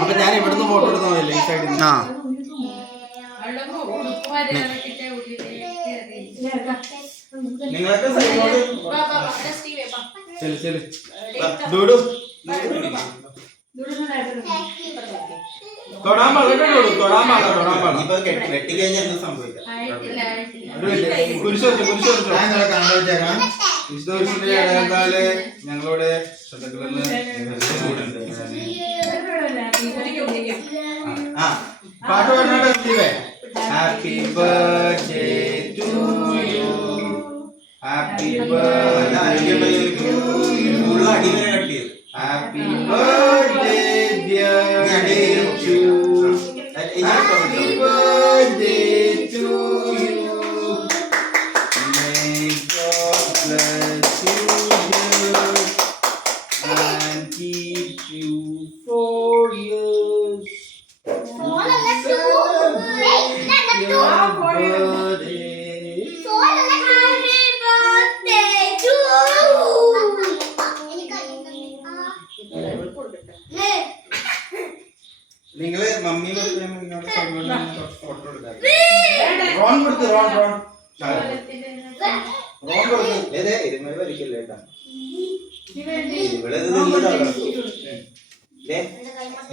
അപ്പൊ ഞാൻ ഇവിടുന്ന് ഫോട്ടോ എടുത്തോന്നില്ല ഈ സൈഡിൽ നിന്ന്. നിങ്ങളൊക്കെ തൊടാൻ പാടില്ല. വെട്ടിക്കഴിഞ്ഞാൽ സംഭവിക്കാം. ഞങ്ങളോട് പാട്ട് പറഞ്ഞോട്ടെ സ്റ്റീവേ. Happy birthday to you, happy birthday to you, happy birthday dear to, happy birthday to you, may God bless you and keep you for years. നിങ്ങള് മമ്മി ഫോട്ടോ എടുക്കാം. റോൺ കൊടുത്ത് റോൺ റോൺ റോൺ കൊടുത്ത് ഏതേ ഇരുമല വലിക്കല്ലേ കേട്ടാ.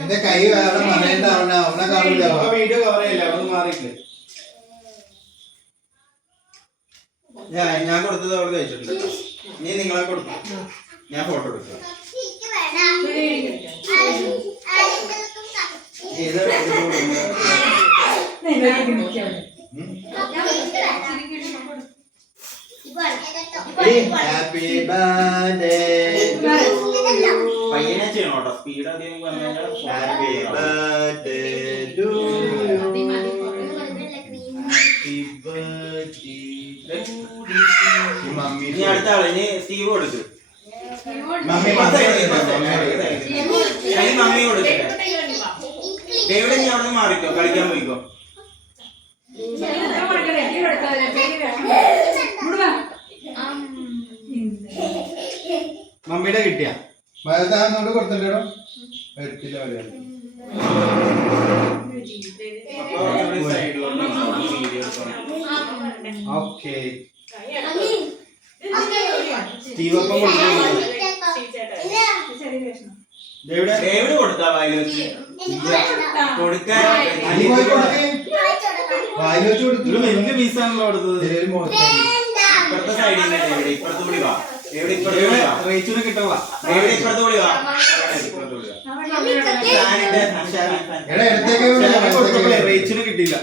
എന്റെ കൈ വേണം പറയണ്ട. അവനെ കാണില്ല, വീഡിയോ കവർ ചെയ്യില്ല, അവിടെ മാറിയില്ലേ. ഞാൻ കൊടുത്തത് അവിടെ കഴിച്ചിട്ടുണ്ട്. നീ നിങ്ങളെ കൊടുത്തു, ഞാൻ ഫോട്ടോ എടുക്കാം. ഹാപ്പി ബർത്ത്ഡേ പയ്യനെ ചെയ്യണോട്ടോ, സ്പീഡ് അധികം. Happy birthday to you, happy birthday. ഇനി അടുത്ത ആളിന് സ്റ്റീവ് കൊടുക്ക്. മമ്മി കൊടുക്ക്. ഡേവിഡ് നീ അവിടെ മാറിക്കോ, കളിക്കാൻ പോയിക്കോ. മമ്മിയുടെ കിട്ടിയ മഴത്താന്നോട് കൊടുത്തിട്ടോ. വരത്തില്ല വരെയാണ്. ഓക്കെ സ്റ്റീവപ്പം ഡേവിഡ് കൊടുത്താ വായിൽ വെച്ച് കൊടുക്കാൻ. വായിൽ വെച്ച് കൊടുത്തു. വലിയ പീസാണല്ലോ കൊടുത്തത്. ഇപ്പുറത്തെ സൈഡിൽ നിന്ന് ഡേവിഡ് ഇപ്പുറത്ത് കൂടി വാ. റേച്ചിനെ കിട്ടുക. ഡേവിഡ് ഇപ്പുറത്ത് കൂടി വാ. റേച്ചിന് കിട്ടിയില്ല.